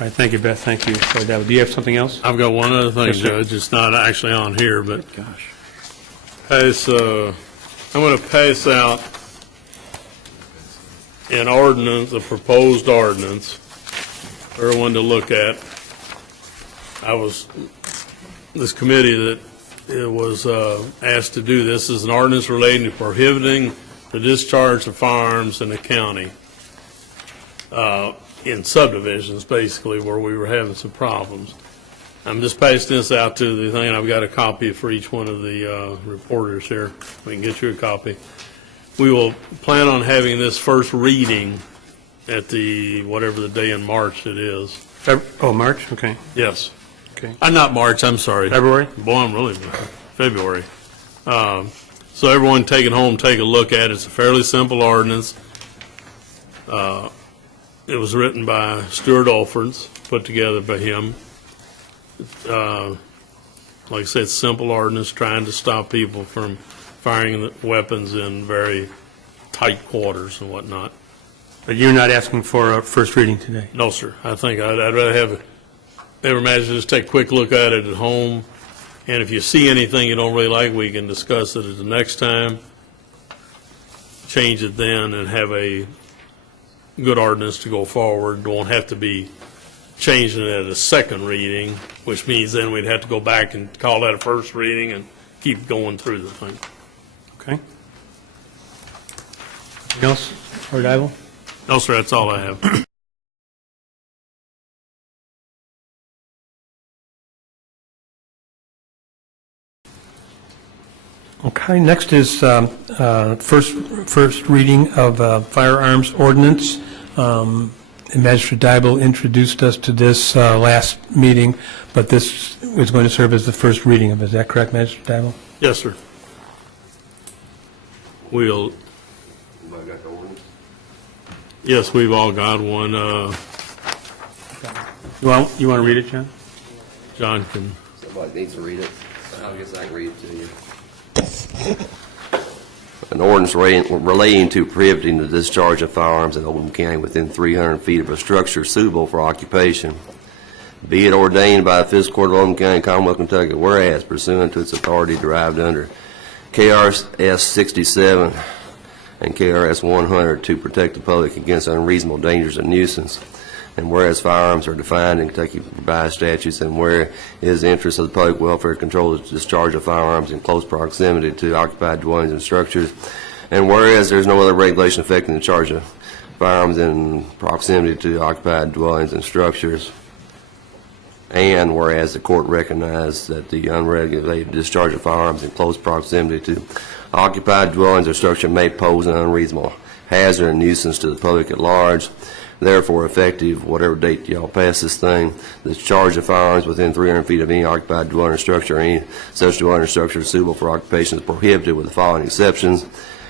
right, thank you, Beth. Thank you. So, David, do you have something else? I've got one other thing, Yes, sir. Judge. It's not actually on here, but Gosh. I'm going to pass out an ordinance, a proposed ordinance, for everyone to look at. This committee that it was asked to do this is an ordinance relating to prohibiting the discharge of firearms in the county in subdivisions, basically, where we were having some problems. I'm just passing this out to the thing, and I've got a copy for each one of the reporters here. We can get you a copy. We will plan on having this first reading at whatever the day in March it is. Oh, March? Okay. Yes. Okay. Not March, I'm sorry. February? Boy, I'm really, February. So everyone take it home, take a look at it. It's a fairly simple ordinance. It was written by Stuart Olford's, put together by him. Like I said, it's a simple ordinance trying to stop people from firing weapons in very tight quarters and whatnot. But you're not asking for a first reading today? No, sir. I think I'd rather have every magistrate just take a quick look at it at home. And if you see anything you don't really like, we can discuss it at the next time, change it then, and have a good ordinance to go forward. Won't have to be changing it at a second reading, which means then we'd have to go back and call that a first reading and keep going through the thing. Okay. Anything else, Lord Ivel? No, sir, that's all I have. Okay, next is first reading of firearms ordinance. Magistrate Dybel introduced us to this last meeting, but this is going to serve as the first reading of it. Is that correct, Magistrate Dybel? Yes, sir. Yes, we've all got one. You want to read it, John? John can. Somebody needs to read it. I guess I can read it to you. An ordinance relating to prohibiting the discharge of firearms in Oldham County within 300 feet of a structure suitable for occupation. Be it ordained by the Fiscal Court of Oldham County, Commonwealth of Kentucky, whereas pursuant to its authority derived under KRS 67 and KRS 100 to protect the public against unreasonable dangers and nuisance. And whereas firearms are defined in Kentucky revised statutes, and where it is the interest of the public welfare to control the discharge of firearms in close proximity to occupied dwellings and structures, and whereas there is no other regulation affecting the charge of firearms in proximity to occupied dwellings and structures, and whereas the court recognized that the unregulated discharge of firearms in close proximity to occupied dwellings or structure may pose an unreasonable hazard and nuisance to the public at large. Therefore, effective whatever date y'all pass this thing, the discharge of firearms within 300 feet of any occupied dwelling or structure or any such dwelling or structure suitable for occupation is prohibited with the following exceptions: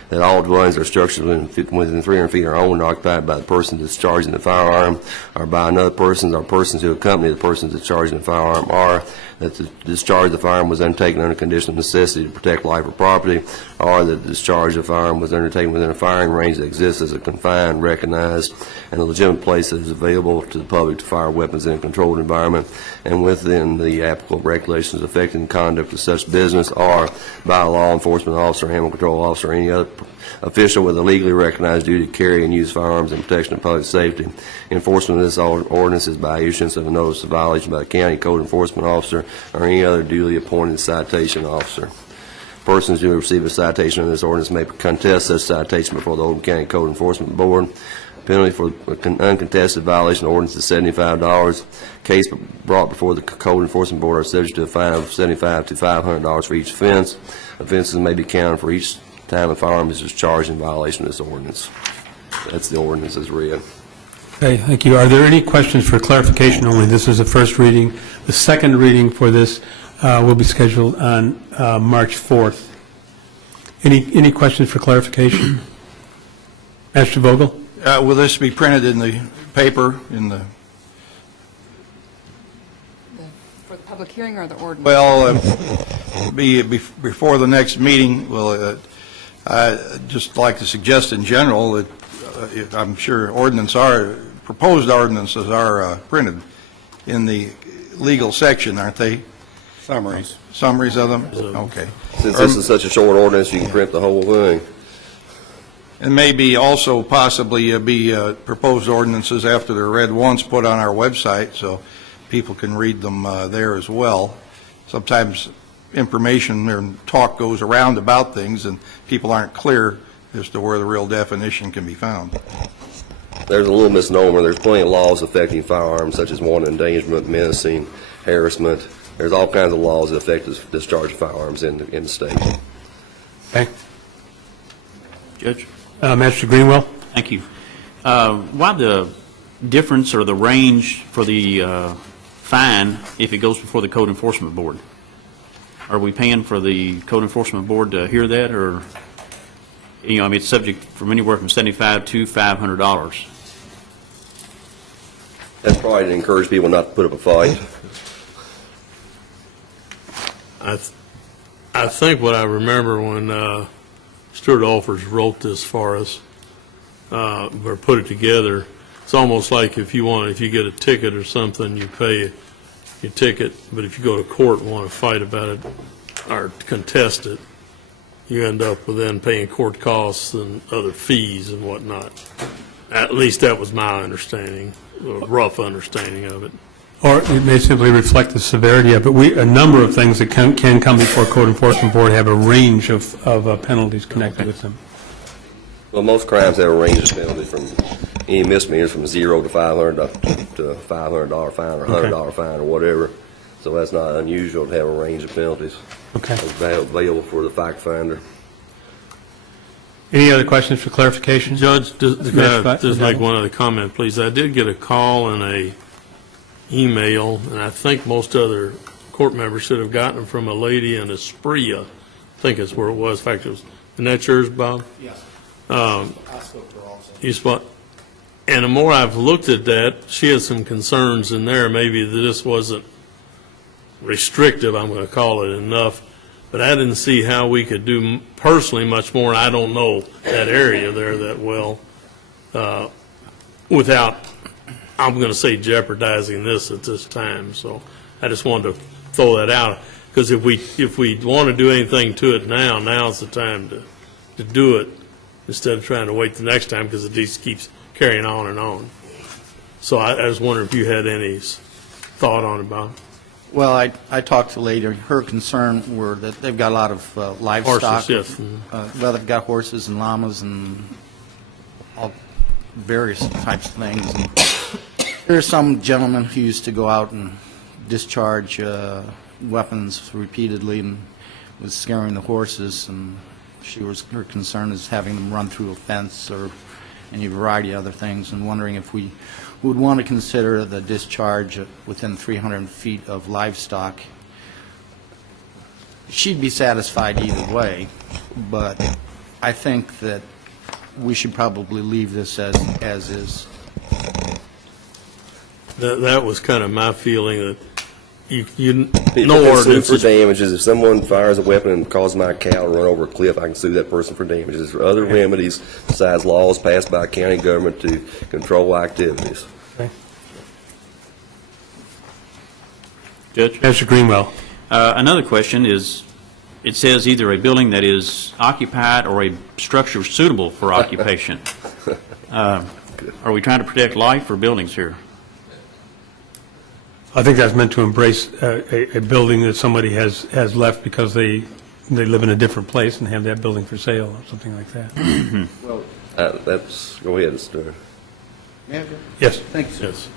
that all dwellings or structures within 300 feet are owned or occupied by the person discharging the firearm, or by another person or persons who accompany the person discharging the firearm, or that the discharge of the firearm was undertaken under condition of necessity to protect life or property, or that the discharge of the firearm was undertaken within a firing range that exists as a confined, recognized, and a legitimate place that is available to the public to fire weapons in a controlled environment and within the applicable regulations affecting the conduct of such business, or by a law enforcement officer, animal control officer, or any other official with a legally recognized duty to carry and use firearms in protection of public safety. Enforcement of this ordinance is by issuance of a notice of violation by the county code enforcement officer or any other duly appointed citation officer. Persons who receive a citation under this ordinance may contest such citation before the Oldham County Code Enforcement Board. Penalty for uncontested violation of ordinance is $75. Case brought before the Code Enforcement Board are subject to a fine of $75 to $500 for each offense. Offenses may be counted for each time a firearm is discharged in violation of this ordinance. That's the ordinance as read. Okay, thank you. Are there any questions for clarification only? This is the first reading. The second reading for this will be scheduled on March 4th. Any questions for clarification? Master Vogel? Will this be printed in the paper, in the... For the public hearing or the ordinance? Well, before the next meeting, well, I'd just like to suggest in general that I'm sure ordinance are proposed ordinances are printed in the legal section, aren't they? Summaries. Summaries of them? Okay. Since this is such a short ordinance, you can print the whole thing. And maybe also possibly be proposed ordinances after they're read once put on our website so people can read them there as well. Sometimes information and talk goes around about things and people aren't clear as to where the real definition can be found. There's a little misnomer. There's plenty of laws affecting firearms, such as wanton endangerment, menacing, harassment. There's all kinds of laws that affect the discharge of firearms in the state. Okay. Judge? Magistrate Greenwell? Thank you. Why the difference or the range for the fine if it goes before the Code Enforcement Board? Are we paying for the Code Enforcement Board to hear that, or, you know, I mean, it's subject from anywhere from $75 to $500? That's probably to encourage people not to put up a fight. I think what I remember when Stuart Alfors wrote this for us, or put it together, it's almost like if you get a ticket or something, you pay your ticket, but if you go to court and want to fight about it or contest it, you end up with then paying court costs and other fees and whatnot. At least that was my understanding, a rough understanding of it. Or it may simply reflect the severity of it. A number of things that can come before Code Enforcement Board have a range of penalties connected with them. Well, most crimes have a range of penalty from any misdemeanors from $0 to $500 up to $500 fine or $100 fine or whatever. So that's not unusual to have a range of penalties Okay. available for the fact finder. Any other questions for clarification? Judge, just make one other comment, please. I did get a call and a email, and I think most other court members should have gotten them from a lady in Espria. I think that's where it was. In fact, isn't that yours, Bob? Yes. I spoke to her also. You spot, and the more I've looked at that, she has some concerns in there. Maybe that this wasn't restrictive, I'm going to call it, enough. But I didn't see how we could do personally much more. I don't know that area there that well without, I'm going to say, jeopardizing this at this time. So I just wanted to throw that out, because if we want to do anything to it now, now's the time to do it instead of trying to wait the next time, because it just keeps carrying on and on. So I was wondering if you had any thought on it, Bob. Well, I talked to the lady. Her concern were that they've got a lot of livestock. Horses, yes. Well, they've got horses and llamas and all various types of things. And there's some gentleman who used to go out and discharge weapons repeatedly and was scaring the horses, and her concern is having them run through a fence or any variety of other things, and wondering if we would want to consider the discharge within 300 feet of livestock. She'd be satisfied either way, but I think that we should probably leave this as is. That was kind of my feeling, that you People no can sue ordinance for is damages. If someone fires a weapon and causes my cow to run over a cliff, I can sue that person for damages. There are other remedies besides laws passed by county government to control activities. Okay. Judge? Mr. Greenwell? Another question is, it says either a building that is occupied or a structure suitable for occupation. Are we trying to protect life or buildings here? I think that's meant to embrace a building that somebody has left because they live in a different place and have that building for sale or something like that. Go ahead, Mr. Yes. Thanks. yes.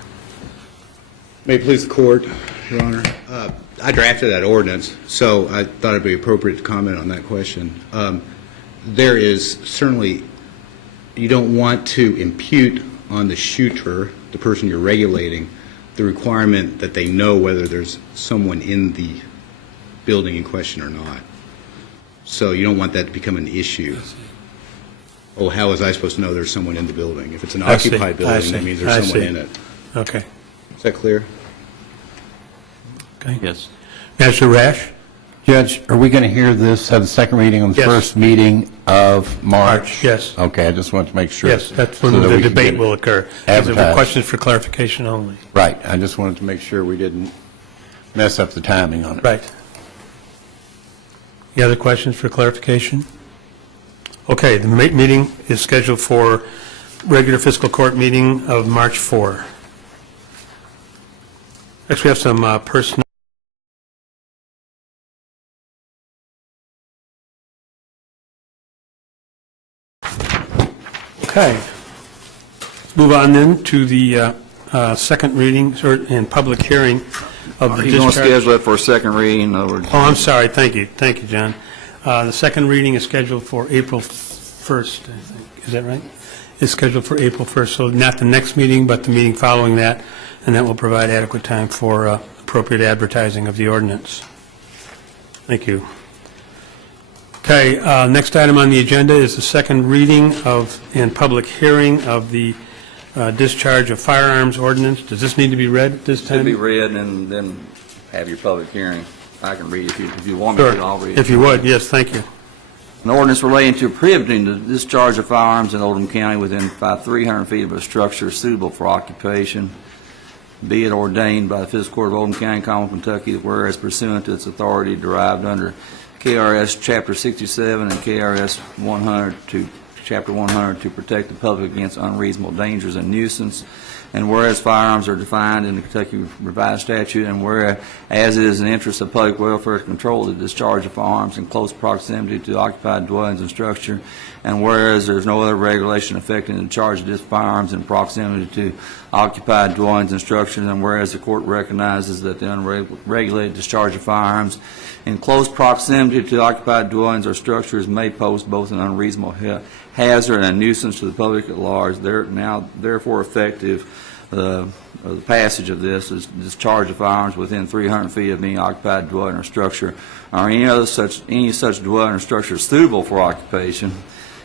May it please the court, Your Honor. I drafted that ordinance, so I thought it'd be appropriate to comment on that question. There is certainly, you don't want to impute on the shooter, the person you're regulating, the requirement that they know whether there's someone in the building in question or not. So you don't want that to become an issue. Oh, how was I supposed to know there's someone in the building? If it's an I see. occupied building, that means there's someone in it. Okay. Is that clear? Okay. Yes. Mr. Rash? Judge, are we going to hear this, have the second reading on the Yes. first meeting of March? Yes. Okay, I just wanted to make sure. Yes, that's when so that the we can debate get will it occur. These are advertised. questions for clarification only. Right, I just wanted to make sure we didn't mess up the timing on it. Right. Any other questions for clarification? Okay, the meeting is scheduled for regular fiscal court meeting of March 4. Next, we have some personnel. Okay. Move on then to the second reading and public hearing of the You're going to discharge. schedule it for a second reading, in other words. Oh, I'm sorry, thank you, John. The second reading is scheduled for April 1st, I think, is that right? It's scheduled for April 1st, so not the next meeting, but the meeting following that, and that will provide adequate time for appropriate advertising of the ordinance. Thank you. Okay, next item on the agenda is the second reading of and public hearing of the discharge of firearms ordinance. Does this need to be read at this time? Should be read and then have your public hearing. I can read if you want me Sure, to, I'll read it. if you would, yes, thank you. An ordinance relating to prohibiting the discharge of firearms in Oldham County within 300 feet of a structure suitable for occupation, be it ordained by the Fiscal Court of Oldham County, Commonwealth of Kentucky, whereas pursuant to its authority derived under KRS Chapter 67 and KRS 100 to Chapter 100 to protect the public against unreasonable dangers and nuisance, and whereas firearms are defined in the Kentucky Revised Statute, and whereas it is in the interest of public welfare to control the discharge of firearms in close proximity to occupied dwellings and structure, and whereas there is no other regulation affecting the charge of these firearms in proximity to occupied dwellings and structures, and whereas the court recognizes that the unregulated discharge of firearms in close proximity to occupied dwellings or structures may pose both an unreasonable hazard and a nuisance to the public at large. Therefore effective, the passage of this is discharge of firearms within 300 feet of any occupied dwelling or structure, or any such dwelling or structure suitable for occupation,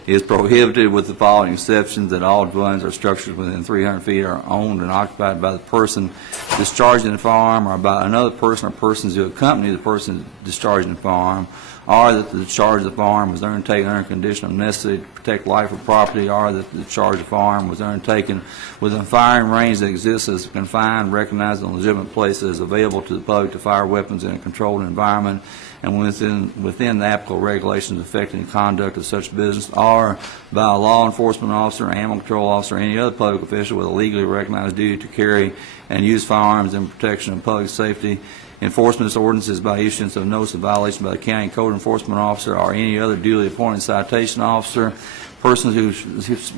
is prohibited with the following exceptions: that all dwellings or structures within 300 feet are owned and occupied by the person discharging the firearm, or by another person or persons who accompany the person discharging the firearm, or that the discharge of the firearm was undertaken under condition of necessity to protect life or property, or that the discharge of the firearm was undertaken within firing range that exists as a confined, recognized, and legitimate place that is available to the public to fire weapons in a controlled environment, and within the applicable regulations affecting the conduct of such business, or by a law enforcement officer, animal control officer, or any other public official with a legally recognized duty to carry and use firearms in protection of public safety. Enforcement of this ordinance is by issuance of notice of violation by the county code enforcement officer or any other duly appointed citation officer. Persons who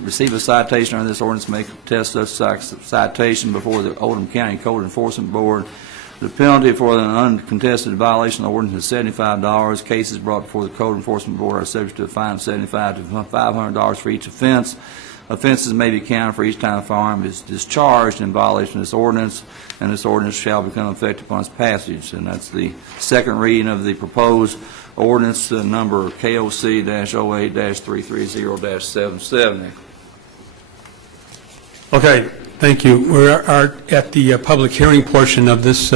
receive a citation under this ordinance may contest such citation before the Oldham County Code Enforcement Board. The penalty for an uncontested violation of the ordinance is $75. Cases brought before the Code Enforcement Board are subject to a fine of $75 to $500 for each offense. Offenses may be counted for each time a firearm is discharged in violation of this ordinance, and this ordinance shall become effective upon its passage. And that's the second reading of the proposed ordinance, number KOC-08-330-77. Okay, thank you. We are at the public hearing portion of this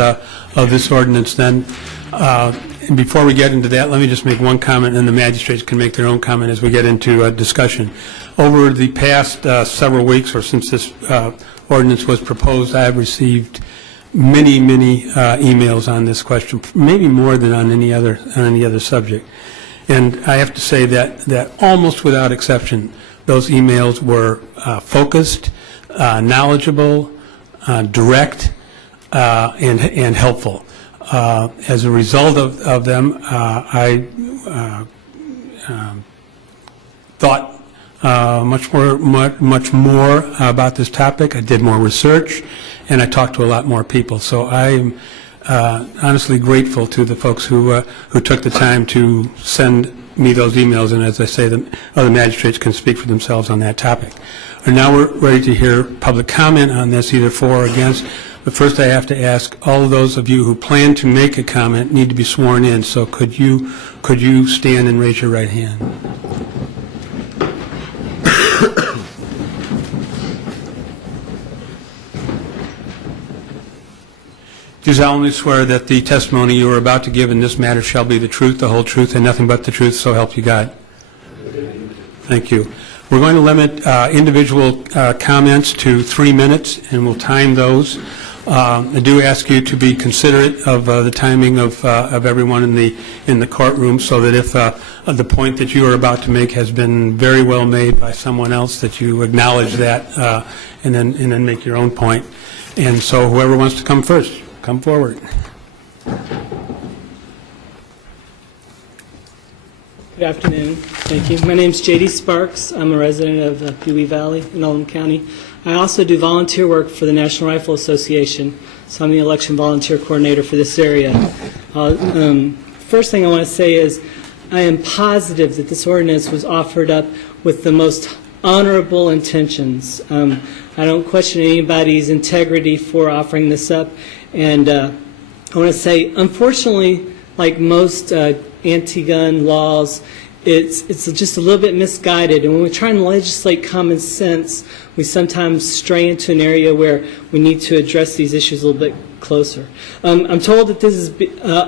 ordinance then. And before we get into that, let me just make one comment, and the magistrates can make their own comment as we get into discussion. Over the past several weeks, or since this ordinance was proposed, I have received many emails on this question, maybe more than on any other subject. And I have to say that almost without exception, those emails were focused, knowledgeable, direct, and helpful. As a result of them, I thought much more about this topic. I did more research, and I talked to a lot more people. So I'm honestly grateful to the folks who took the time to send me those emails. And as I say, the other magistrates can speak for themselves on that topic. And now we're ready to hear public comment on this, either for or against. But first I have to ask, all of those of you who plan to make a comment need to be sworn in. So could you stand and raise your right hand? Do solemnly swear that the testimony you are about to give in this matter shall be the truth, the whole truth, and nothing but the truth, so help you God? Thank you. We're going to limit individual comments to 3 minutes, and we'll time those. I do ask you to be considerate of the timing of everyone in the courtroom, so that if the point that you are about to make has been very well made by someone else, that you acknowledge that and then make your own point. And so whoever wants to come first, come forward. Good afternoon. Thank you. My name is J.D. Sparks. I'm a resident of Pewee Valley in Oldham County. I also do volunteer work for the National Rifle Association, so I'm the election volunteer coordinator for this area. First thing I want to say is I am positive that this ordinance was offered up with the most honorable intentions. I don't question anybody's integrity for offering this up, and I want to say, unfortunately, like most anti-gun laws, it's just a little bit misguided, and when we're trying to legislate common sense, we sometimes stray into an area where we need to address these issues a little bit closer. I'm told that this is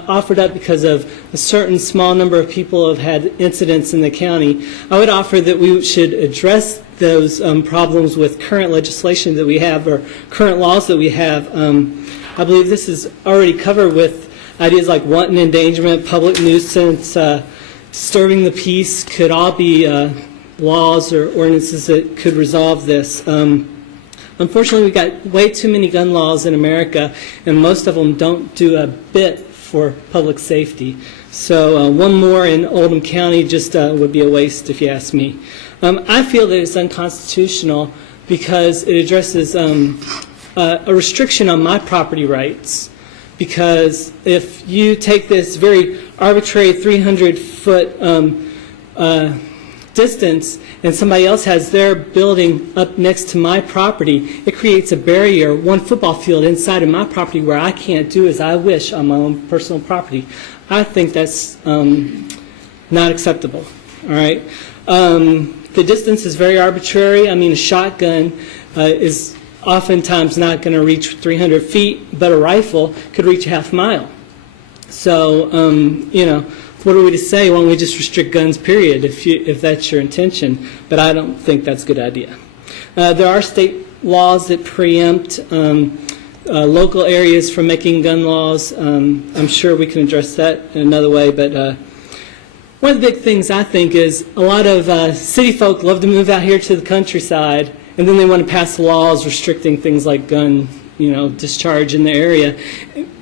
offered up because of a certain small number of people have had incidents in the county. I would offer that we should address those problems with current legislation that we have, or current laws that we have. I believe this is already covered with ideas like wanton endangerment, public nuisance, disturbing the peace could all be laws or ordinances that could resolve this. Unfortunately, we've got way too many gun laws in America, and most of them don't do a bit for public safety. So one more in Oldham County just would be a waste, if you ask me. I feel that it's unconstitutional because it addresses a restriction on my property rights. Because if you take this very arbitrary 300-foot distance and somebody else has their building up next to my property, it creates a barrier, one football field inside of my property where I can't do as I wish on my own personal property. I think that's not acceptable. All right. The distance is very arbitrary. I mean, a shotgun is oftentimes not going to reach 300 feet, but a rifle could reach a half mile. So, what are we to say? Why don't we just restrict guns, period, if that's your intention? But I don't think that's a good idea. There are state laws that preempt local areas from making gun laws. I'm sure we can address that in another way, but one of the big things I think is a lot of city folk love to move out here to the countryside, and then they want to pass laws restricting things like gun, discharge in the area,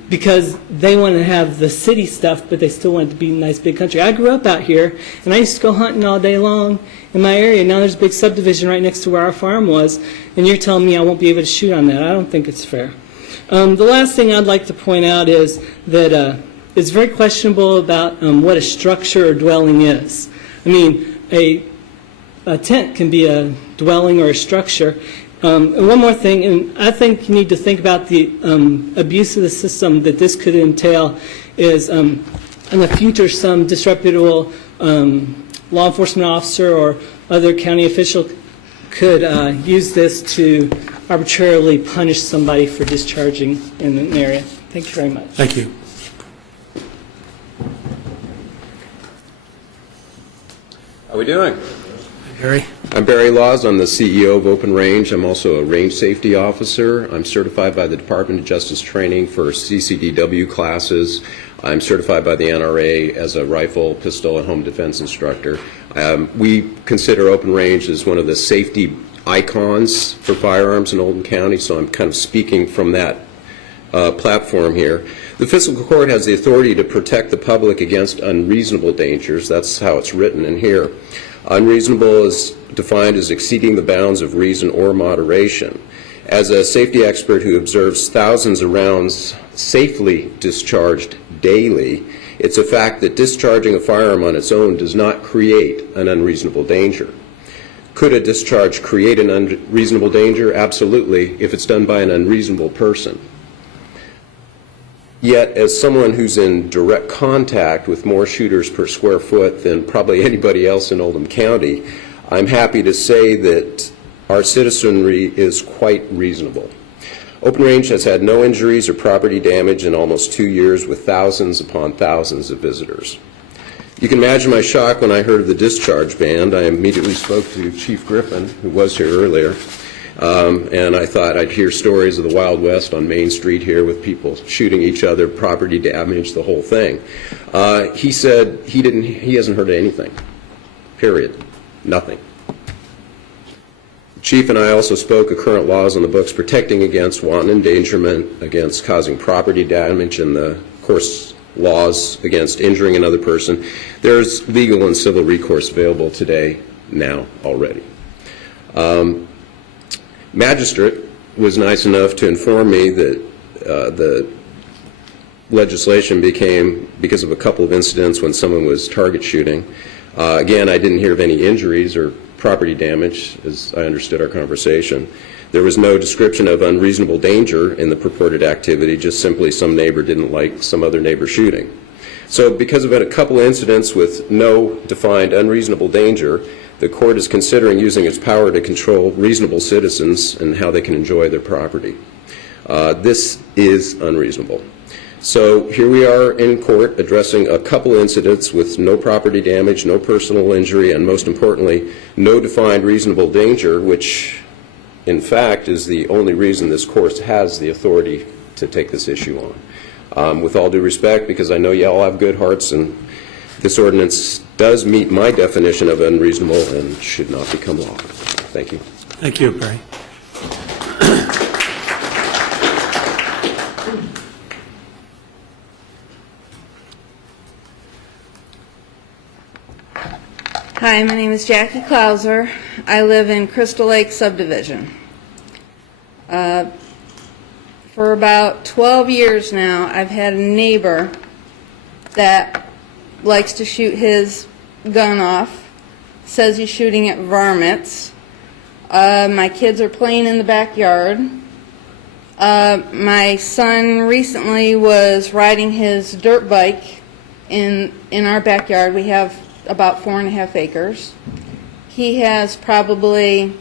because they want to have the city stuff, but they still want it to be a nice big country. I grew up out here, and I used to go hunting all day long in my area. Now there's a big subdivision right next to where our farm was, and you're telling me I won't be able to shoot on that. I don't think it's fair. The last thing I'd like to point out is that it's very questionable about what a structure or dwelling is. I mean, a tent can be a dwelling or a structure. And one more thing, and I think you need to think about the abuse of the system that this could entail is in the future some disreputable law enforcement officer or other county official could use this to arbitrarily punish somebody for discharging in an area. Thank you very much. Thank you. How are we doing? Barry? I'm Barry Laws. I'm the CEO of Open Range. I'm also a range safety officer. I'm certified by the Department of Justice Training for CCDW classes. I'm certified by the NRA as a rifle, pistol, and home defense instructor. We consider Open Range as one of the safety icons for firearms in Oldham County, so I'm kind of speaking from that platform here. The fiscal court has the authority to protect the public against unreasonable dangers. That's how it's written in here. Unreasonable is defined as exceeding the bounds of reason or moderation. As a safety expert who observes thousands of rounds safely discharged daily, it's a fact that discharging a firearm on its own does not create an unreasonable danger. Could a discharge create an unreasonable danger? Absolutely, if it's done by an unreasonable person. Yet, as someone who's in direct contact with more shooters per square foot than probably anybody else in Oldham County, I'm happy to say that our citizenry is quite reasonable. Open Range has had no injuries or property damage in almost 2 years, with thousands upon thousands of visitors. You can imagine my shock when I heard of the discharge ban. I immediately spoke to Chief Griffin, who was here earlier, and I thought I'd hear stories of the Wild West on Main Street here with people shooting each other, property damage, the whole thing. He said he hasn't heard of anything, period, nothing. Chief and I also spoke of current laws on the books protecting against wanton endangerment, against causing property damage, and the, of course, laws against injuring another person. There's legal and civil recourse available today, now, already. Magistrate was nice enough to inform me that the legislation became because of a couple of incidents when someone was target shooting. Again, I didn't hear of any injuries or property damage, as I understood our conversation. There was no description of unreasonable danger in the purported activity, just simply some neighbor didn't like some other neighbor shooting. So because of a couple of incidents with no defined unreasonable danger, the court is considering using its power to control reasonable citizens and how they can enjoy their property. This is unreasonable. So here we are in court addressing a couple incidents with no property damage, no personal injury, and most importantly, no defined reasonable danger, which in fact is the only reason this court has the authority to take this issue on. With all due respect, because I know you all have good hearts, and this ordinance does meet my definition of unreasonable and should not become law. Thank you. Thank you, Barry. Hi, my name is Jackie Klauser. I live in Crystal Lake subdivision. For about 12 years now, I've had a neighbor that likes to shoot his gun off, says he's shooting at varmints. My kids are playing in the backyard. My son recently was riding his dirt bike in our backyard. We have about 4.5 acres. He has probably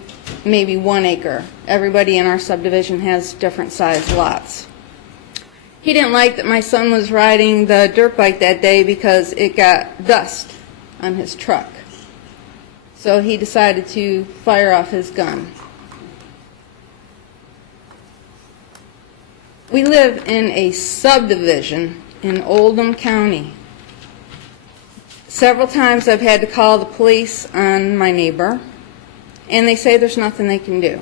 maybe 1 acre. Everybody in our subdivision has different sized lots. He didn't like that my son was riding the dirt bike that day because it got dust on his truck. So he decided to fire off his gun. We live in a subdivision in Oldham County. Several times I've had to call the police on my neighbor, and they say there's nothing they can do.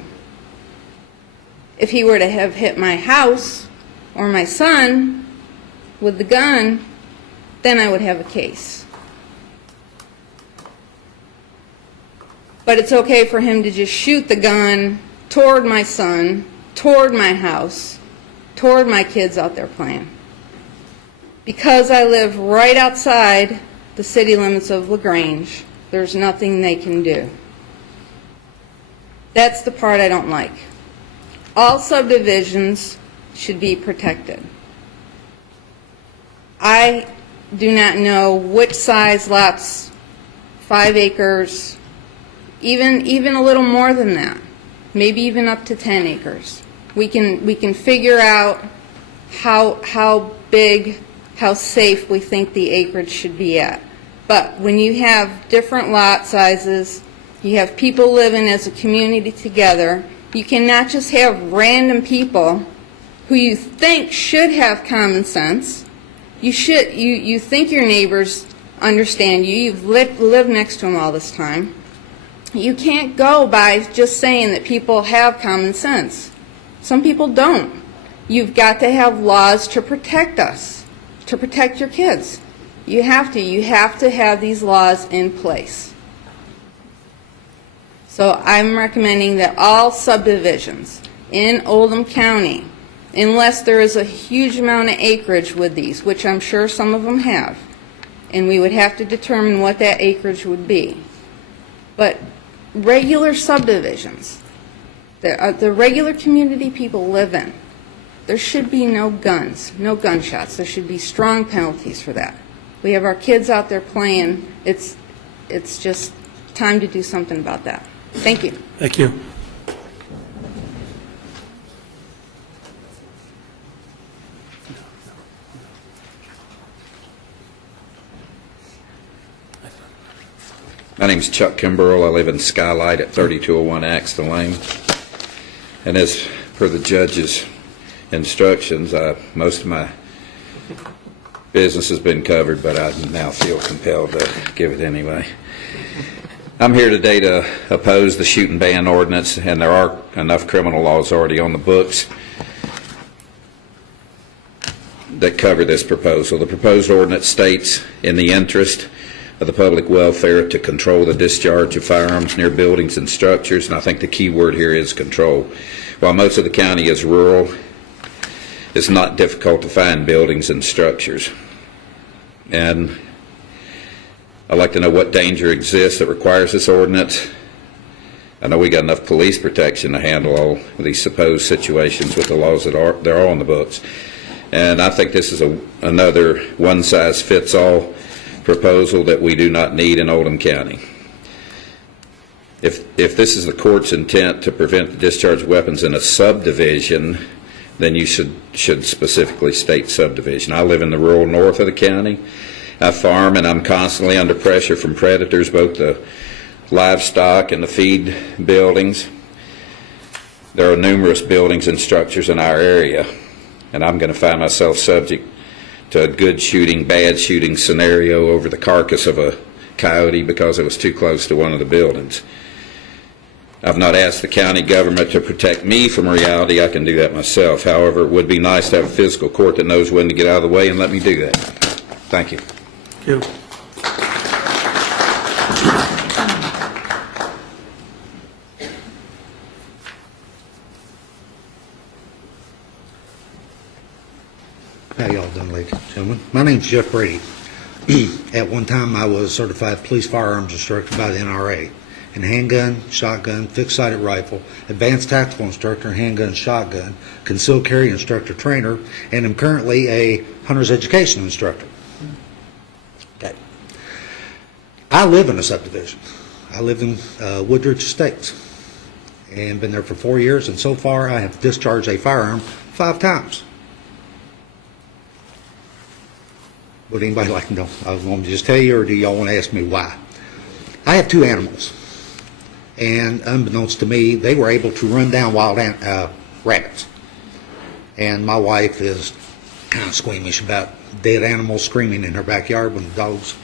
If he were to have hit my house or my son with the gun, then I would have a case. But it's okay for him to just shoot the gun toward my son, toward my house, toward my kids out there playing. Because I live right outside the city limits of LaGrange, there's nothing they can do. That's the part I don't like. All subdivisions should be protected. I do not know which size lots, 5 acres, even a little more than that, maybe even up to 10 acres. We can figure out how big, how safe we think the acreage should be at. But when you have different lot sizes, you have people living as a community together, you cannot just have random people who you think should have common sense. You think your neighbors understand you. You've lived next to them all this time. You can't go by just saying that people have common sense. Some people don't. You've got to have laws to protect us, to protect your kids. You have to have these laws in place. So I'm recommending that all subdivisions in Oldham County, unless there is a huge amount of acreage with these, which I'm sure some of them have, and we would have to determine what that acreage would be. But regular subdivisions, the regular community people live in, there should be no guns, no gunshots. There should be strong penalties for that. We have our kids out there playing. It's just time to do something about that. Thank you. Thank you. My name's Chuck Kimbrell. I live in Skylight at 3201 Axton Lane. And as per the judge's instructions, most of my business has been covered, but I now feel compelled to give it anyway. I'm here today to oppose the shoot and ban ordinance, and there are enough criminal laws already on the books that cover this proposal. The proposed ordinance states, in the interest of the public welfare, to control the discharge of firearms near buildings and structures, and I think the key word here is control. While most of the county is rural, it's not difficult to find buildings and structures. And I'd like to know what danger exists that requires this ordinance. I know we got enough police protection to handle all of these supposed situations with the laws that are on the books. And I think this is another one-size-fits-all proposal that we do not need in Oldham County. If this is the court's intent to prevent the discharge of weapons in a subdivision, then you should specifically state subdivision. I live in the rural north of the county. I farm, and I'm constantly under pressure from predators, both the livestock and the feed buildings. There are numerous buildings and structures in our area, and I'm going to find myself subject to a good shooting, bad shooting scenario over the carcass of a coyote because it was too close to one of the buildings. I've not asked the county government to protect me from reality. I can do that myself. However, it would be nice to have a physical court that knows when to get out of the way and let me do that. Thank you. Thank you. How y'all doing, ladies and gentlemen? My name's Jeff Brady. At one time, I was a certified police firearms instructor by the NRA in handgun, shotgun, fixed-sighted rifle, advanced tactical instructor, handgun, shotgun, concealed carry instructor trainer, and am currently a hunter's education instructor. Okay. I live in a subdivision. I live in Woodridge Estates and been there for 4 years, and so far I have discharged a firearm 5 times. Would anybody like to know? I want me to just tell you, or do y'all want to ask me why? I have 2 animals, and unbeknownst to me, they were able to run down wild rabbits. And my wife is kind of squeamish about dead animals screaming in her backyard when the dogs,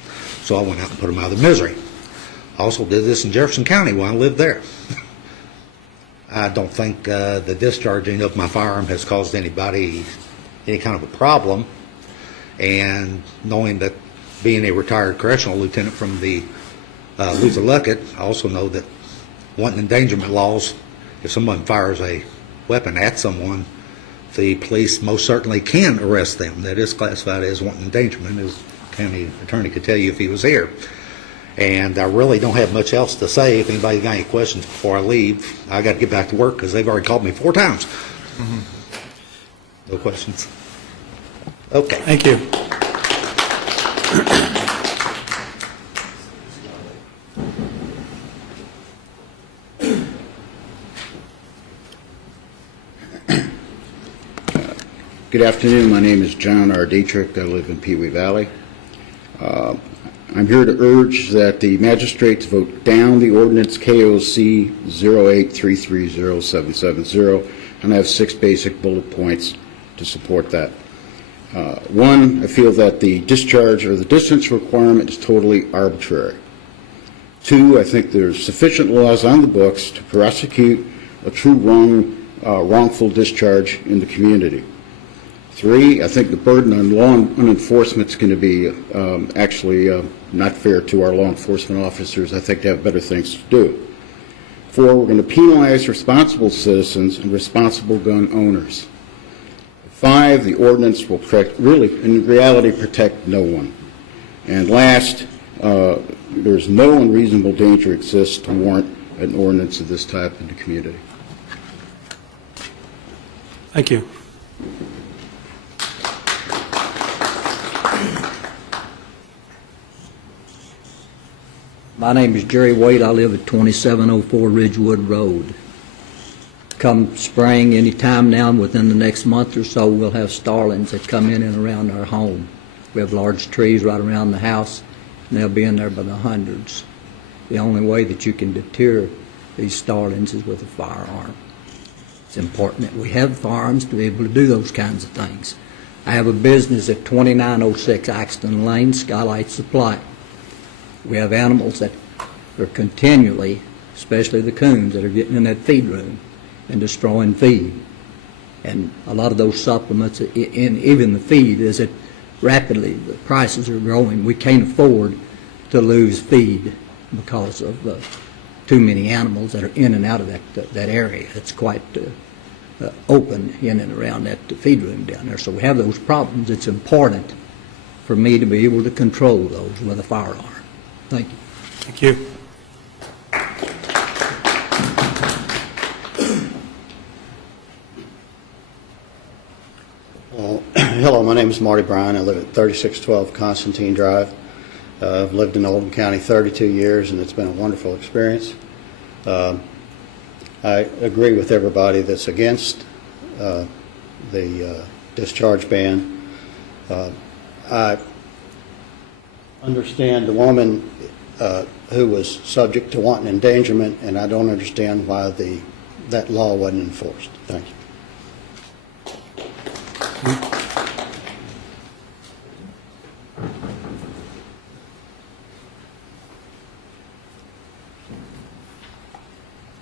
so I went out and put them out of their misery. I also did this in Jefferson County when I lived there. I don't think the discharging of my firearm has caused anybody any kind of a problem. And knowing that being a retired correctional lieutenant from the Luther Luckett, I also know that wanton endangerment laws, if someone fires a weapon at someone, the police most certainly can arrest them. That is classified as wanton endangerment, as the county attorney could tell you if he was here. And I really don't have much else to say. If anybody got any questions before I leave, I got to get back to work because they've already called me 4 times. No questions? Okay. Thank you. Good afternoon. My name is John R. Dietrich. I live in Pee Wee Valley. I'm here to urge that the magistrates vote down the ordinance KOC 083307770, and I have 6 basic bullet points to support that. 1, I feel that the discharge or the distance requirement is totally arbitrary. 2, I think there's sufficient laws on the books to prosecute a true wrongful discharge in the community. 3, I think the burden on law enforcement is going to be actually not fair to our law enforcement officers. I think they have better things to do. 4, we're going to penalize responsible citizens and responsible gun owners. 5, the ordinance will in reality, protect no one. And last, there's no unreasonable danger exists to warrant an ordinance of this type in the community. Thank you. My name is Jerry Wade. I live at 2704 Ridgewood Road. Come spring, any time now, within the next month or so, we'll have starlings that come in and around our home. We have large trees right around the house, and they'll be in there by the hundreds. the only way that you can deter these starlings is with a firearm. It's important that we have firearms to be able to do those kinds of things. I have a business at 2906 Axton Lane, Skylight Supply. We have animals that are continually, especially the coons, that are getting in that feed room and destroying feed. And a lot of those supplements, and even the feed, is that rapidly the prices are growing. We can't afford to lose feed because of too many animals that are in and out of that area. It's quite open in and around that feed room down there. So we have those problems. It's important for me to be able to control those with a firearm. Thank you. Thank you. Hello, my name is Marty Bryan. I live at 3612 Constantine Drive. I've lived in Oldham County 32 years, and it's been a wonderful experience. I agree with everybody that's against the discharge ban. I understand the woman who was subject to wanton endangerment, and I don't understand why that law wasn't enforced. Thank you.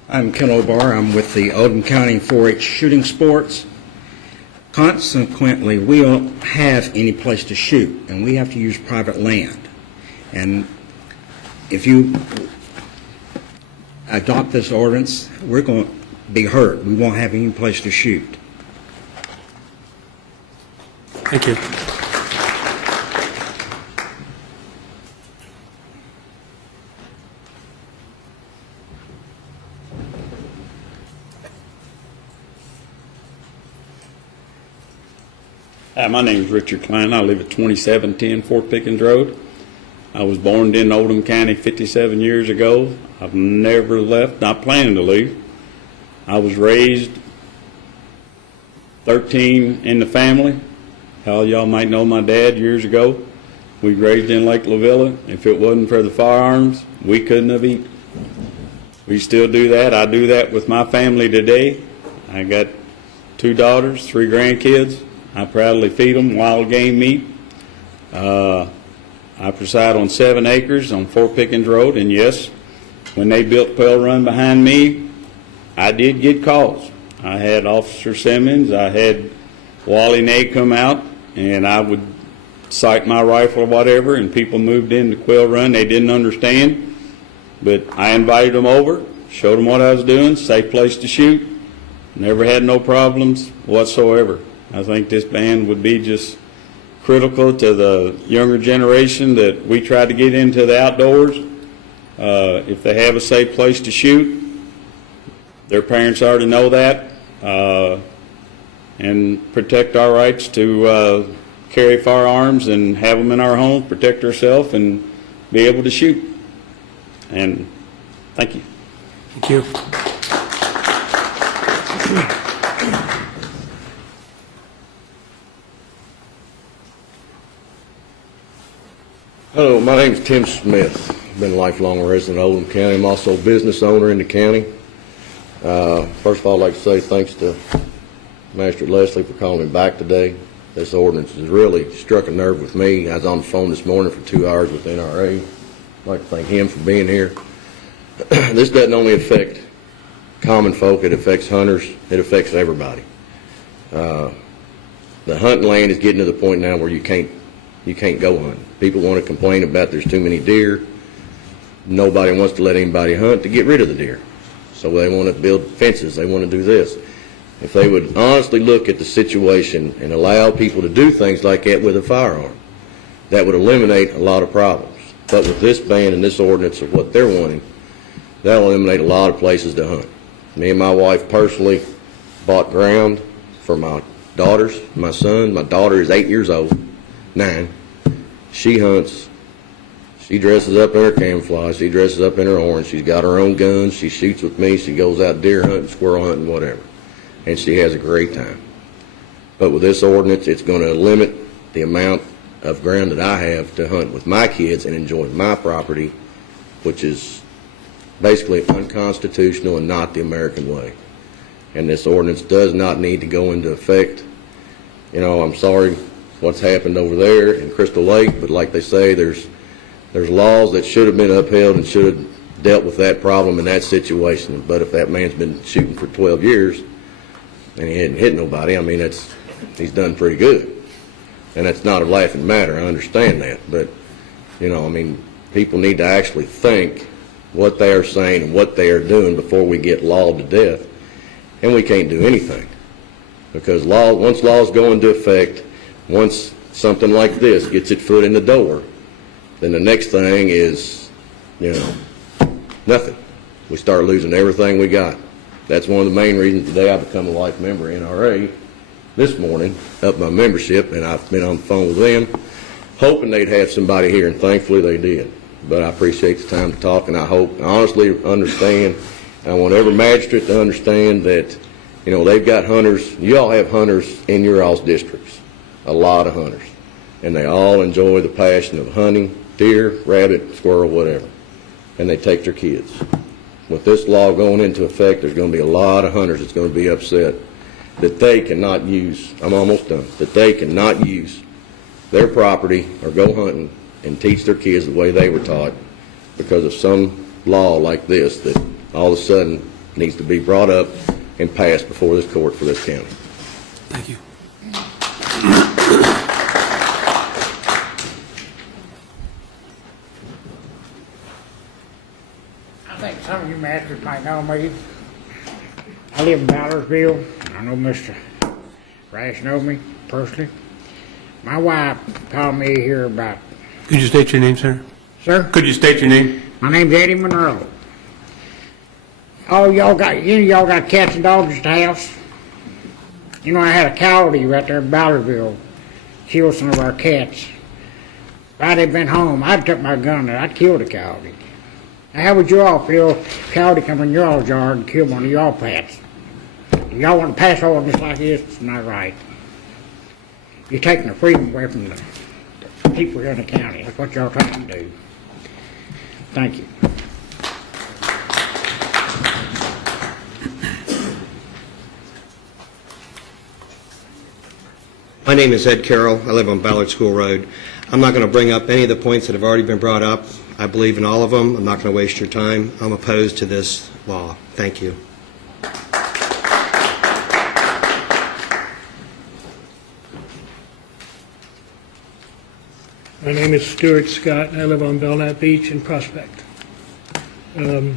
I'm Ken O'Barr. I'm with the Oldham County 4-H Shooting Sports. Consequently, we don't have any place to shoot, and we have to use private land. And if you adopt this ordinance, we're going to be hurt. We won't have any place to shoot. Thank you. Hi, my name is Richard Klein. I live at 2710 Fort Pickens Road. I was born in Oldham County 57 years ago. I've never left, not planning to leave. I was raised 13 in the family. How y'all might know my dad years ago. We raised in Lake Lavilla. If it wasn't for the firearms, we couldn't have eaten. We still do that. I do that with my family today. I got 2 daughters, 3 grandkids. I proudly feed them wild game meat. I preside on 7 acres on Fort Pickens Road, and yes, when they built Quail Run behind me, I did get calls. I had Officer Simmons, I had Wally Nate come out, and I would sight my rifle or whatever, and people moved into Quail Run. They didn't understand, but I invited them over, showed them what I was doing, safe place to shoot, never had no problems whatsoever. I think this ban would be just critical to the younger generation that we try to get into the outdoors. If they have a safe place to shoot, their parents already know that, and protect our rights to carry firearms and have them in our home, protect ourselves, and be able to shoot. And thank you. Thank you. Hello, my name is Tim Smith. I've been a lifelong resident of Oldham County. I'm also a business owner in the county. First of all, I'd like to say thanks to Magistrate Leslie for calling me back today. This ordinance has really struck a nerve with me. I was on the phone this morning for 2 hours with NRA. I'd like to thank him for being here. This doesn't only affect common folk, it affects hunters, it affects everybody. The hunting land is getting to the point now where you can't go hunting. People want to complain about there's too many deer. Nobody wants to let anybody hunt to get rid of the deer. So they want to build fences, they want to do this. If they would honestly look at the situation and allow people to do things like that with a firearm, that would eliminate a lot of problems. But with this ban and this ordinance of what they're wanting, that'll eliminate a lot of places to hunt. Me and my wife personally bought ground for my daughters, my son. My daughter is 8 years old, 9. She hunts. She dresses up in her camouflage. She dresses up in her orange. She's got her own guns. She shoots with me. She goes out deer hunting, squirrel hunting, whatever. And she has a great time. But with this ordinance, it's going to limit the amount of ground that I have to hunt with my kids and enjoy my property, which is basically unconstitutional and not the American way. And this ordinance does not need to go into effect. You know, I'm sorry what's happened over there in Crystal Lake, but like they say, there's laws that should have been upheld and should have dealt with that problem in that situation. But if that man's been shooting for 12 years and he hadn't hit nobody, I mean, he's done pretty good. And that's not a laughing matter, I understand that. But, you know, I mean, people need to actually think what they are saying and what they are doing before we get lawed to death. And we can't do anything. Because once laws go into effect, once something like this gets its foot in the door, then the next thing is, you know, nothing. We start losing everything we got. That's one of the main reasons today I become a life member of NRA this morning, up my membership, and I've been on the phone with them, hoping they'd have somebody here, and thankfully they did. But I appreciate the time to talk, and I hope, honestly understand, I want every magistrate to understand that, you know, they've got hunters. You all have hunters in your all's districts, a lot of hunters, and they all enjoy the passion of hunting deer, rabbit, squirrel, whatever, and they take their kids. With this law going into effect, there's going to be a lot of hunters that's going to be upset that they cannot use, I'm almost done, that they cannot use their property or go hunting and teach their kids the way they were taught because of some law like this that all of a sudden needs to be brought up and passed before this court for this county. Thank you. I think some of you masters might know me. I live in Ballardsville. I know Mr. Rash knows me personally. My wife called me here about... Could you state your name, sir? Sir? Could you state your name? My name's Eddie Monroe. Oh, y'all got cats and dogs at the house? You know, I had a coyote right there in Ballardsville kill some of our cats. If I'd have been home, I'd took my gun and I'd killed a coyote. Now, how would you all feel if a coyote come in your all's yard and kill one of y'all pets? Y'all want to pass ordinance like this? It's not right. You're taking the freedom away from the people here in the county. That's what y'all trying to do. Thank you. My name is Ed Carroll. I live on Ballard School Road. I'm not going to bring up any of the points that have already been brought up. I believe in all of them. I'm not going to waste your time. I'm opposed to this law. Thank you. My name is Stuart Scott, and I live on Belknap Beach in Prospect.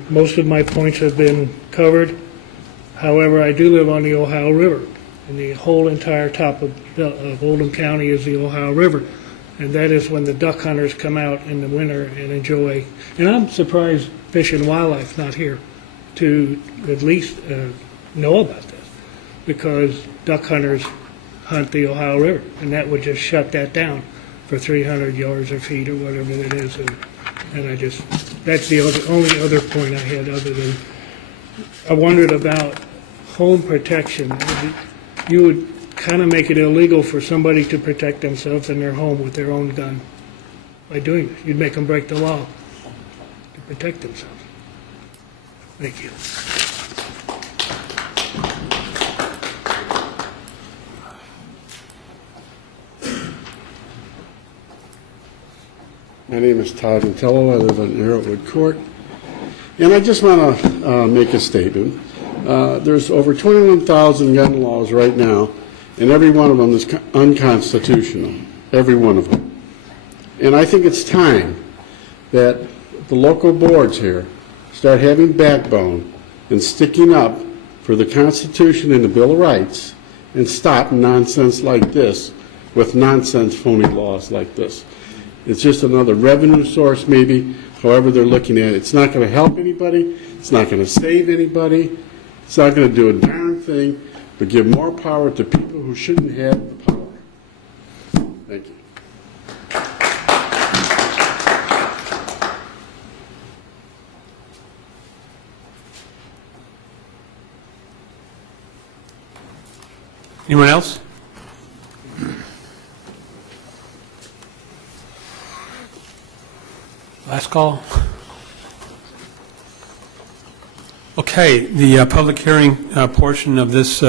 Most of my points have been covered. However, I do live on the Ohio River, and the whole entire top of Oldham County is the Ohio River, and that is when the duck hunters come out in the winter and enjoy. And I'm surprised Fish and Wildlife not here to at least know about this, because duck hunters hunt the Ohio River, and that would just shut that down for 300 yards or feet or whatever it is, and I just, that's the only other point I had, other than I wondered about home protection. You would kind of make it illegal for somebody to protect themselves in their home with their own gun. By doing this, you'd make them break the law to protect themselves. Thank you. My name is Todd Mantello. I live on Arrowwood Court. And I just want to make a statement. There's over 21,000 gun laws right now, and every one of them is unconstitutional, every one of them. And I think it's time that the local boards here start having backbone and sticking up for the Constitution and the Bill of Rights and stop nonsense like this with nonsense phony laws like this. It's just another revenue source, maybe, however they're looking at it. It's not going to help anybody. It's not going to save anybody. It's not going to do a darn thing but give more power to people who shouldn't have the power. Thank you. Anyone else? Last call. Okay, the public hearing portion of this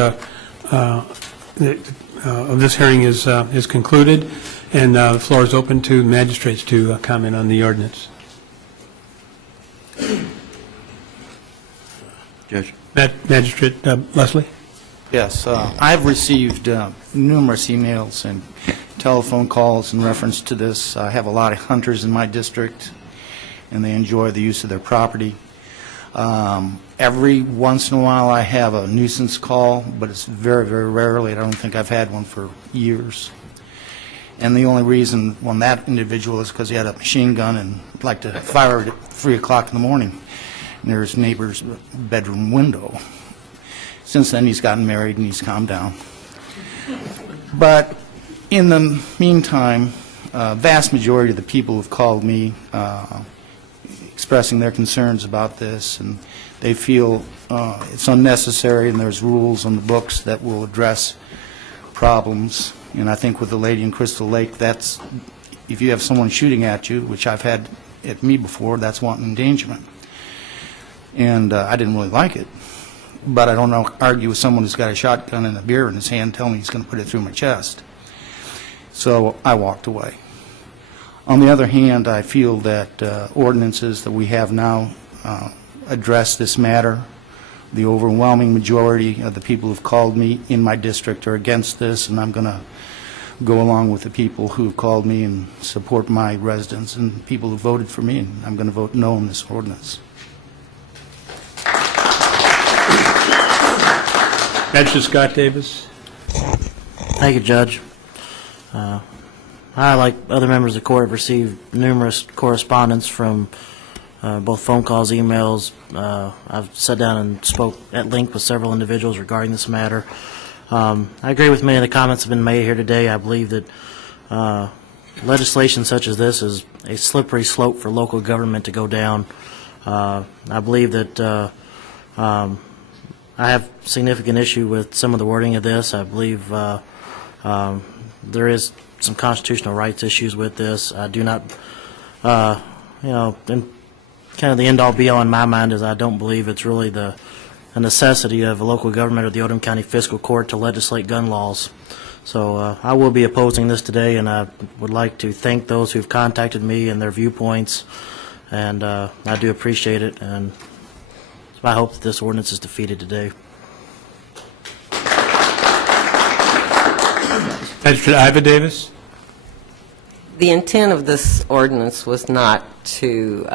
hearing is concluded, and the floor is open to magistrates to comment on the ordinance. Judge. Magistrate Leslie? Yes, I've received numerous emails and telephone calls in reference to this. I have a lot of hunters in my district, and they enjoy the use of their property. Every once in a while I have a nuisance call, but it's very, very rarely. I don't think I've had one for years. And the only reason on that individual is because he had a machine gun and liked to fire it at 3 o'clock in the morning near his neighbor's bedroom window. Since then, he's gotten married and he's calmed down. But in the meantime, vast majority of the people who've called me expressing their concerns about this, and they feel it's unnecessary, and there's rules on the books that will address problems. And I think with the lady in Crystal Lake, that's, if you have someone shooting at you, which I've had at me before, that's wanton endangerment. And I didn't really like it. But I don't argue with someone who's got a shotgun and a beer in his hand telling me he's going to put it through my chest. So I walked away. On the other hand, I feel that ordinances that we have now address this matter. The overwhelming majority of the people who've called me in my district are against this, and I'm going to go along with the people who've called me and support my residents and people who voted for me, and I'm going to vote no on this ordinance. Magistrate Scott Davis. Thank you, Judge. I, like other members of the court, have received numerous correspondence from both phone calls, emails. I've sat down and spoke at length with several individuals regarding this matter. I agree with many of the comments that have been made here today. I believe that legislation such as this is a slippery slope for local government to go down. I believe that I have significant issue with some of the wording of this. I believe there is some constitutional rights issues with this. I do not, and kind of the end-all be-all in my mind is I don't believe it's really a necessity of a local government or the Oldham County Fiscal Court to legislate gun laws. So I will be opposing this today, and I would like to thank those who've contacted me and their viewpoints, and I do appreciate it, and I hope that this ordinance is defeated today. Magistrate Iva Davis. The intent of this ordinance was not to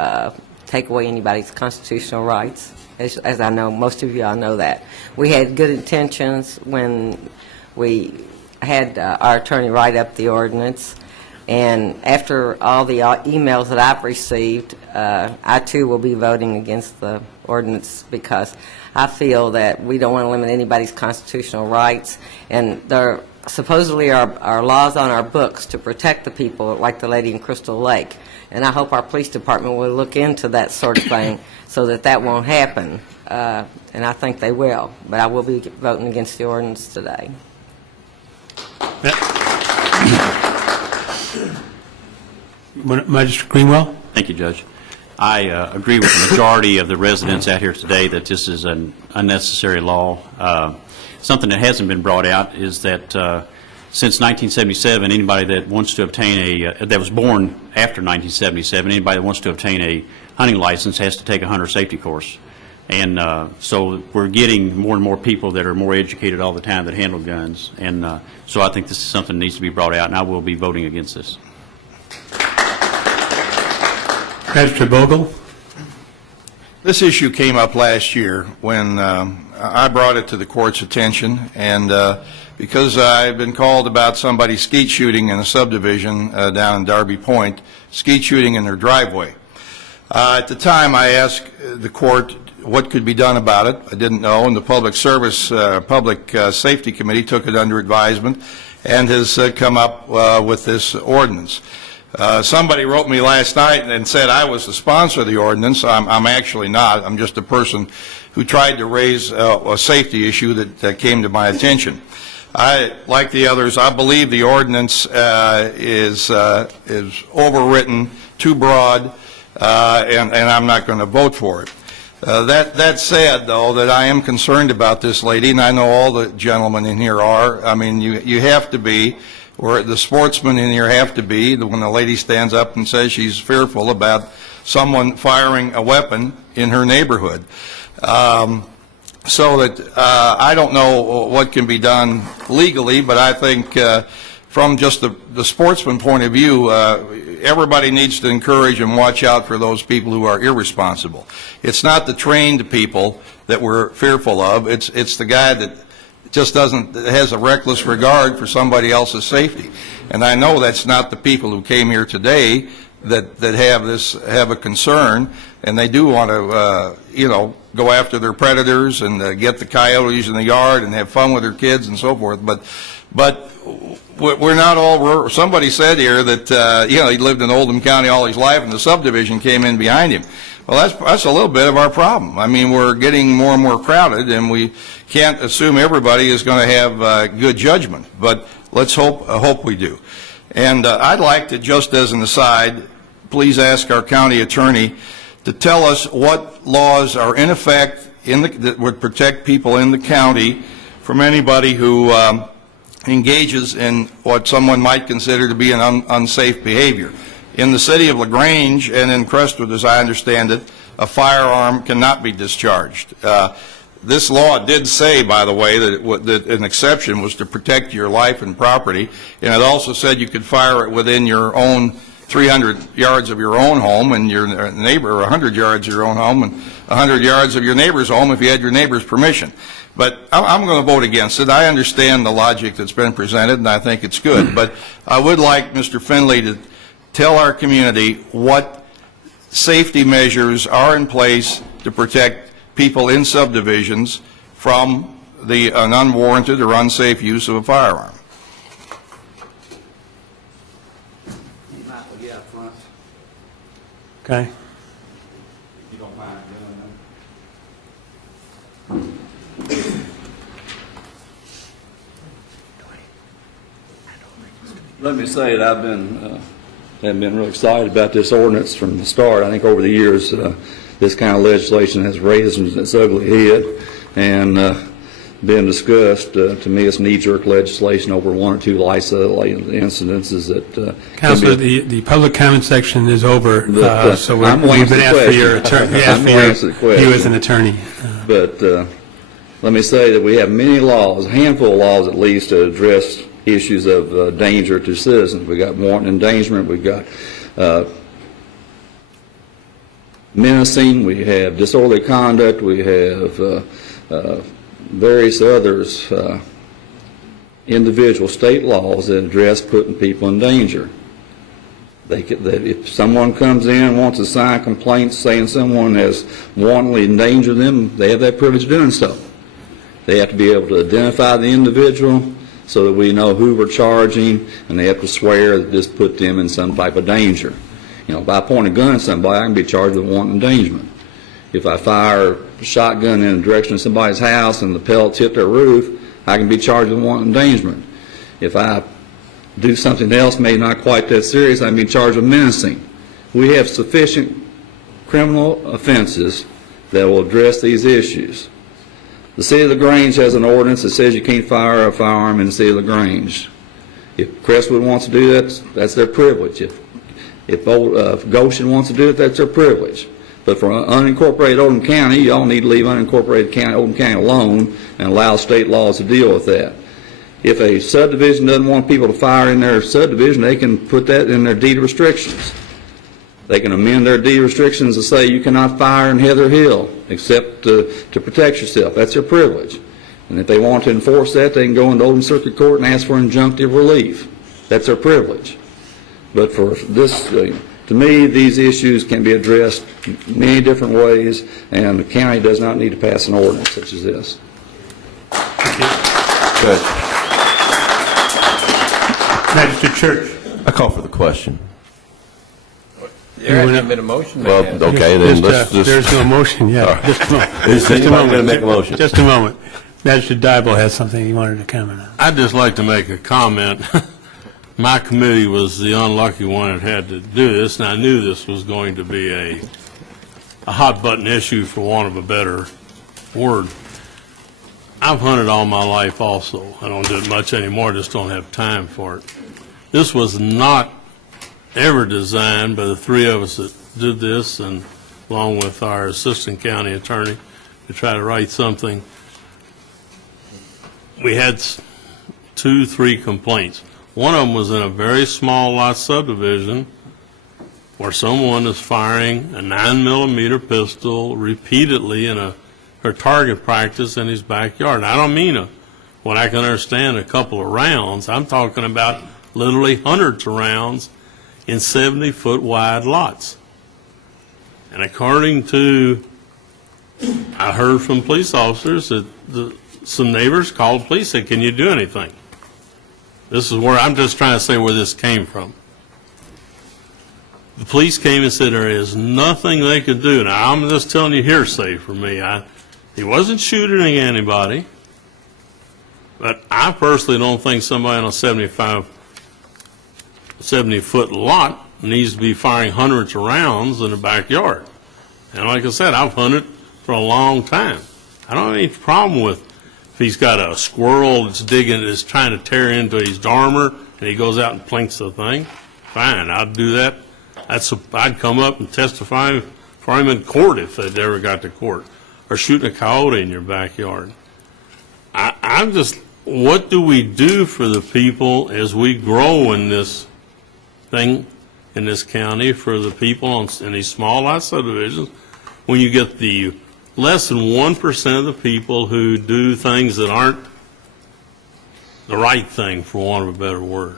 take away anybody's constitutional rights, as I know, most of you all know that. We had good intentions when we had our attorney write up the ordinance, and after all the emails that I've received, I too will be voting against the ordinance because I feel that we don't want to limit anybody's constitutional rights, and there supposedly are laws on our books to protect the people, like the lady in Crystal Lake, and I hope our police department will look into that sort of thing so that that won't happen, and I think they will, but I will be voting against the ordinance today. Magistrate Greenwell. Thank you, Judge. I agree with the majority of the residents out here today that this is an unnecessary law. Something that hasn't been brought out is that since 1977, anybody that wants to obtain that was born after 1977, anybody that wants to obtain a hunting license has to take a hunter safety course. And so we're getting more and more people that are more educated all the time that handle guns. And so I think this is something that needs to be brought out, and I will be voting against this. Magistrate Vogel. This issue came up last year when I brought it to the court's attention, and because I've been called about somebody skeet shooting in a subdivision down in Darby Point, skeet shooting in their driveway. At the time, I asked the court what could be done about it. I didn't know, and the Public Safety Committee took it under advisement and has come up with this ordinance. Somebody wrote me last night and said I was the sponsor of the ordinance. I'm actually not. I'm just a person who tried to raise a safety issue that came to my attention. Like the others, I believe the ordinance is overwritten, too broad, and I'm not going to vote for it. That said, though, that I am concerned about this lady, and I know all the gentlemen in here are. I mean, you have to be, or the sportsmen in here have to be, when the lady stands up and says she's fearful about someone firing a weapon in her neighborhood. So that I don't know what can be done legally, but I think from just the sportsman point of view, everybody needs to encourage and watch out for those people who are irresponsible. It's not the trained people that we're fearful of. It's the guy that just has a reckless regard for somebody else's safety. And I know that's not the people who came here today that have a concern, and they do want to go after their predators and get the coyotes in the yard and have fun with their kids and so forth. But we're not all. Somebody said here that he lived in Oldham County all his life, and the subdivision came in behind him. Well, that's a little bit of our problem. I mean, we're getting more and more crowded, and we can't assume everybody is going to have good judgment. But let's hope we do. And I'd like to, just as an aside, please ask our county attorney to tell us what laws are in effect that would protect people in the county from anybody who engages in what someone might consider to be an unsafe behavior. In the city of LaGrange and in Crestwood, as I understand it, a firearm cannot be discharged. This law did say, by the way, that an exception was to protect your life and property, and it also said you could fire it within your own 300 yards of your own home, and your neighbor, or 100 yards of your own home, and 100 yards of your neighbor's home if you had your neighbor's permission. But I'm going to vote against it. I understand the logic that's been presented, and I think it's good. But I would like Mr. Finley to tell our community what safety measures are in place to protect people in subdivisions from an unwarranted or unsafe use of a firearm. Okay. You don't mind doing that? Let me say that I've been real excited about this ordinance from the start. I think over the years, this kind of legislation has raised its ugly head and been discussed. To me, it's knee-jerk legislation over one or two isolated incidences that. Councilor, the public comment section is over, so we've been asked for your attorney. You as an attorney. But let me say that we have many laws, a handful of laws at least, to address issues of danger to citizens. We've got wanton endangerment, we've got menacing, we have disorderly conduct, we have various others, individual state laws that address putting people in danger. If someone comes in and wants to sign complaints saying someone has wantonly endangered them, they have that privilege of doing so. They have to be able to identify the individual so that we know who we're charging, and they have to swear that this put them in some type of danger. If I point a gun at somebody, I can be charged with wanton endangerment. If I fire a shotgun in the direction of somebody's house and the pellets hit their roof, I can be charged with wanton endangerment. If I do something else, maybe not quite that serious, I can be charged with menacing. We have sufficient criminal offenses that will address these issues. The city of LaGrange has an ordinance that says you can't fire a firearm in the city of LaGrange. If Crestwood wants to do that, that's their privilege. If Goshen wants to do it, that's their privilege. But for unincorporated Oldham County, y'all need to leave unincorporated Oldham County alone and allow state laws to deal with that. If a subdivision doesn't want people to fire in their subdivision, they can put that in their deed restrictions. They can amend their deed restrictions to say you cannot fire in Heather Hill except to protect yourself. That's their privilege. And if they want to enforce that, they can go into Oldham Circuit Court and ask for injunctive relief. That's their privilege. But for this, to me, these issues can be addressed many different ways, and the county does not need to pass an ordinance such as this. Good. Magistrate Church. I call for the question. There hasn't been a motion. Well, okay, then let's just... There's no motion yet. Right. Just a moment. Is anybody going to make a motion? Just a moment. Magistrate Dybel has something he wanted to comment on. I'd just like to make a comment. My committee was the unlucky one that had to do this, and I knew this was going to be a hot button issue, for want of a better word. I've hunted all my life also. I don't do it much anymore, just don't have time for it. This was not ever designed by the three of us that did this, and along with our assistant county attorney, to try to write something. We had 2-3 complaints. One of them was in a very small lot subdivision where someone is firing a 9mm pistol repeatedly in her target practice in his backyard. I don't mean what I can understand, a couple of rounds. I'm talking about literally hundreds of rounds in 70-foot wide lots. And according to, I heard from police officers that some neighbors called police, said, can you do anything? This is where I'm just trying to say where this came from. The police came and said there is nothing they could do. Now, I'm just telling you hearsay for me. He wasn't shooting at anybody, but I personally don't think somebody on a 70-foot lot needs to be firing hundreds of rounds in the backyard. And like I said, I've hunted for a long time. I don't have any problem with if he's got a squirrel that's trying to tear into his dormer, and he goes out and plinks the thing. Fine, I'd do that. I'd come up and testify for him in court if they'd ever got to court. Or shooting a coyote in your backyard. I'm just, what do we do for the people as we grow in this thing in this county, for the people in these small lot subdivisions, when you get the less than 1% of the people who do things that aren't the right thing, for want of a better word?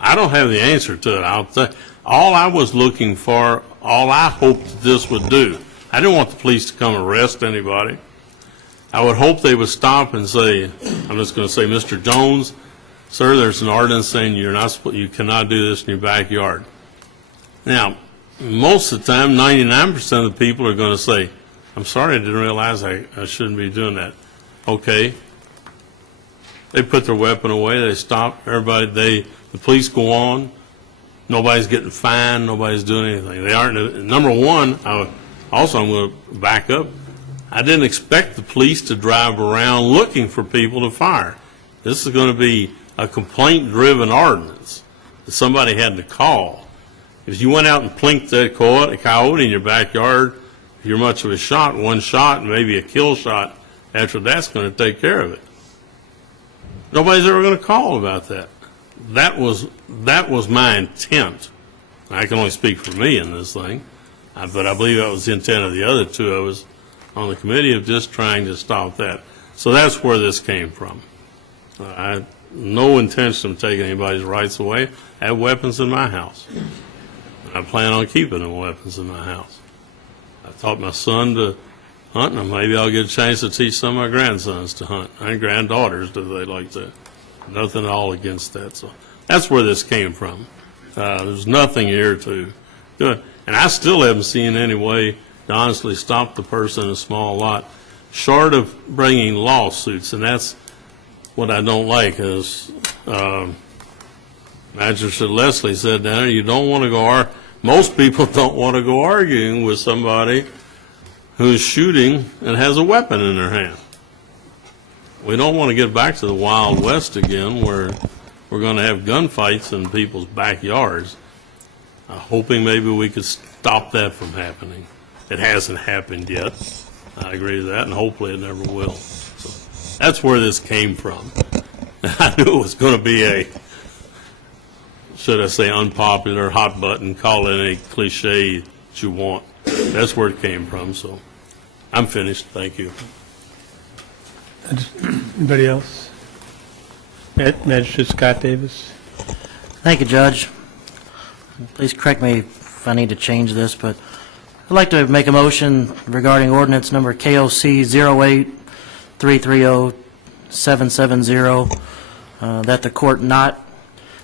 I don't have the answer to it. All I was looking for, all I hoped this would do, I didn't want the police to come arrest anybody. I would hope they would stop and say, I'm just going to say, Mr. Jones, sir, there's an ordinance saying you cannot do this in your backyard. Now, most of the time, 99% of the people are going to say, I'm sorry, I didn't realize I shouldn't be doing that. Okay. They put their weapon away, they stop, the police go on, nobody's getting fined, nobody's doing anything. They aren't, number one, I'm going to back up. I didn't expect the police to drive around looking for people to fire. This is going to be a complaint-driven ordinance that somebody had to call. If you went out and plinked that coyote in your backyard, if you're much of a shot, one shot, and maybe a kill shot, after that's going to take care of it. Nobody's ever going to call about that. That was my intent. I can only speak for me in this thing, but I believe that was the intent of the other two of us on the committee, of just trying to stop that. So that's where this came from. I had no intention of taking anybody's rights away. I have weapons in my house. I plan on keeping them weapons in my house. I taught my son to hunt, and maybe I'll get a chance to teach some of my grandsons to hunt, and granddaughters, do they like that. Nothing at all against that. So that's where this came from. There's nothing here to do it. And I still haven't seen any way to honestly stop the person in a small lot, short of bringing lawsuits. And that's what I don't like, is Magistrate Leslie said down there, you don't want to go most people don't want to go arguing with somebody who's shooting and has a weapon in their hand. We don't want to get back to the Wild West again, where we're going to have gunfights in people's backyards. Hoping maybe we could stop that from happening. It hasn't happened yet. I agree with that, and hopefully it never will. So that's where this came from. I knew it was going to be a, should I say, unpopular, hot button, call it any cliche that you want. That's where it came from, so I'm finished. Thank you. Anybody else? Magistrate Scott Davis. Thank you, Judge. Please correct me if I need to change this, but I'd like to make a motion regarding ordinance number KOC 08330-770, that the court not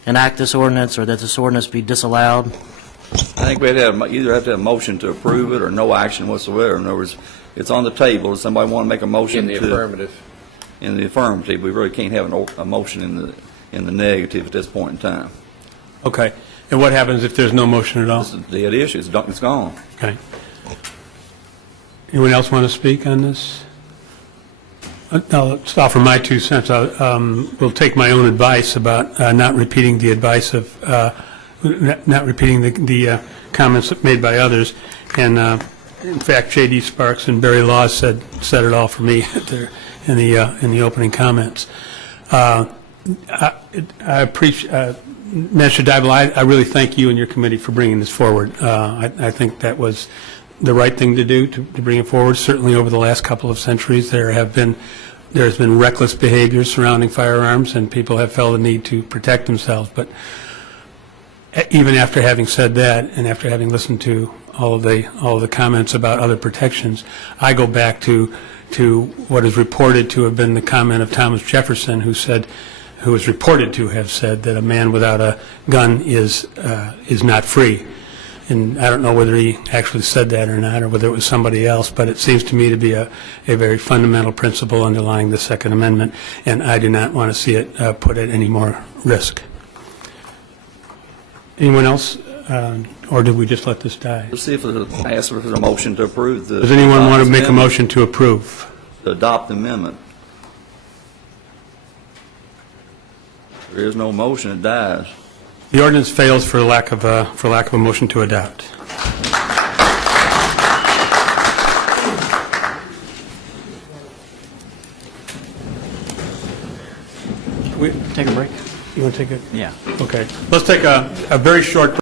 enact this ordinance, or that this ordinance be disallowed. I think we'd either have to have a motion to approve it or no action whatsoever. In other words, it's on the table. Does somebody want to make a motion? In the affirmative. In the affirmative. We really can't have a motion in the negative at this point in time. Okay. And what happens if there's no motion at all? It's a dead issue. It's gone. Okay. Anyone else want to speak on this? No, let's offer my 2 cents. We'll take my own advice about not repeating the advice of, not repeating the comments made by others. And in fact, J.D. Sparks and Barry Laws said it all for me in the opening comments. I appreciate, Mr. Dybel, I really thank you and your committee for bringing this forward. I think that was the right thing to do, to bring it forward. Certainly over the last couple of centuries, there's been reckless behavior surrounding firearms, and people have felt a need to protect themselves. But even after having said that, and after having listened to all of the comments about other protections, I go back to what is reported to have been the comment of Thomas Jefferson, who is reported to have said that a man without a gun is not free. And I don't know whether he actually said that or not, or whether it was somebody else, but it seems to me to be a very fundamental principle underlying the Second Amendment, and I do not want to see it put at any more risk. Anyone else, or did we just let this die? Let's see if there's a motion to approve the... Does anyone want to make a motion to approve? To adopt the amendment. There is no motion, it dies. The ordinance fails for lack of a motion to adopt. Take a break. You want to take it? Yeah. Okay. Let's take a very short break.